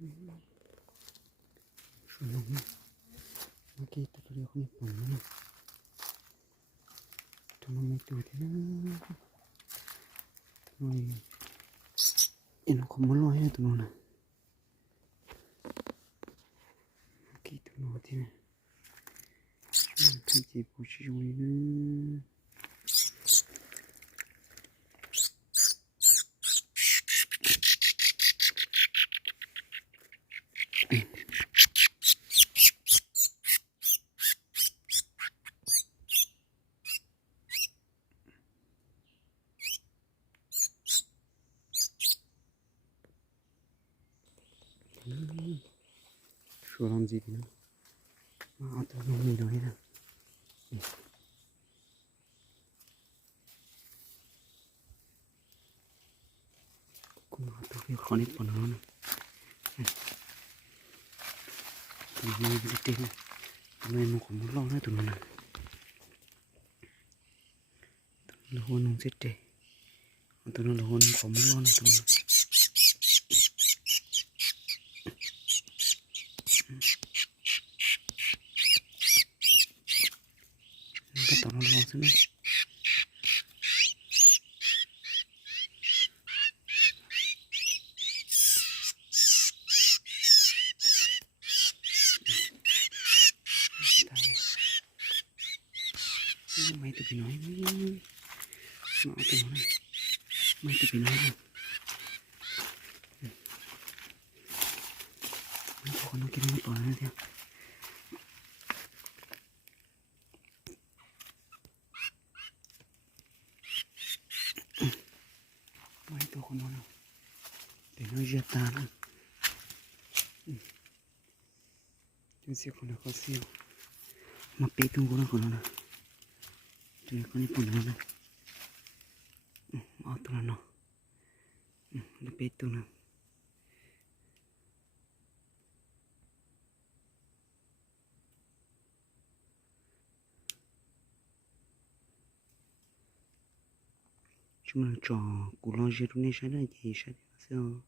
Sunung makita tuloy ako ng puno na. Ito na may tuti na. Ito na inakumulo ay ito na. Makita natin. Hindi po siya yung Suram gì nữa mà tôi không nhìn nói nè cũng mà tôi cái khó nít của nó nè tôi nhìn cái tên này tôi một có một lo nữa tụi nó nè nó hôn không chết đi tụi nó là hôn có một lo nữa tụi nó cái tao nó lo thế này mày tụi nói nó tụi nói mày tụi nói mày tụi nó kia nó tụi nó theo mày tụi nó nào để nó giật ta nữa chúng siêu con nó có siêu mà bé tung của nó nè tụi con đi phụ nó nè ở tụi nó nó bé tung nè chúng là trò của lo gì này sai là gì sai sao